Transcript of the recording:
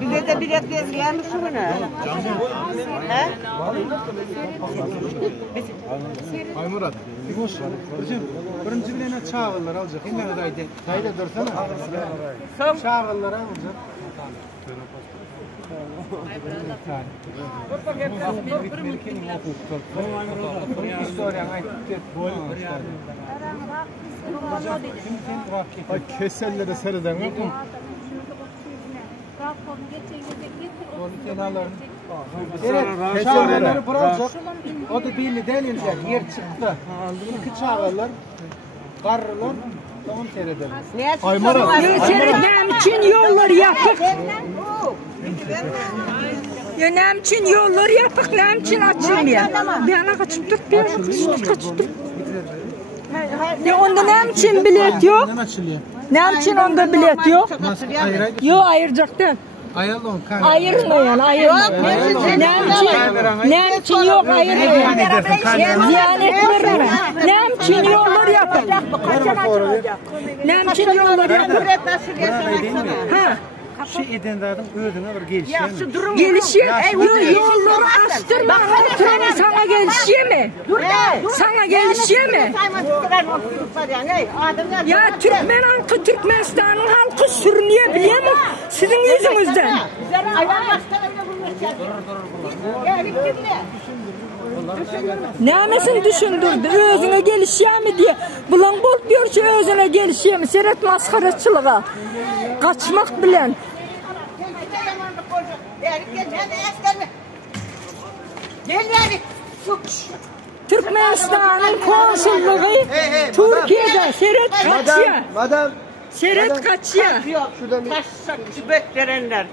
Bize de bilet bezleyemiş bunu. He? Ay Murat, bir boş ver. Birinci bir tane çağırlar alacak. İlla da ayda. Ayda dursana. Çağırlar alacak. Kesellere seriden yok mu? Evet, çağırları bırakacak. O da belli denilecek. Yer çıktı. İki çağırlar, karırlar. Tamam seyredelim. Seyredem için yollar yapık. Nem için yollar yapık, nem için açılmıyor. Ben kaçıp dur, ben kaçıp dur. Onda nem için bilet yok. Nem için onda bilet yok. Yok ayıracak değil. Ayırmayın, ayırmayın. Nem için yok, ayırmayın. Ziyanet verin. Nem için yollar yapın. Nem için yollar yapın. Ha. Şu edenlerden ödüne bir gelişiyor mu? Gelişiyor. Yolları açtırma. Oturanı sana gelişiyor mu? Sana gelişiyor mu? Ya Türkmen halkı, Türkmenistan'ın halkı sürünüyor biliyor musun? Sizin yüzünüzden. Neymesin düşündürdü, özüne gelişiyor mu diye. Bulan bol diyor ki özüne gelişiyor mu? Seyret maskaraçılığa. Kaçmak bilen. Türkmenistan'ın konsulluğu Türkiye'de seyret kaçıyor. Seyret kaçıyor. Taş tübek verenler.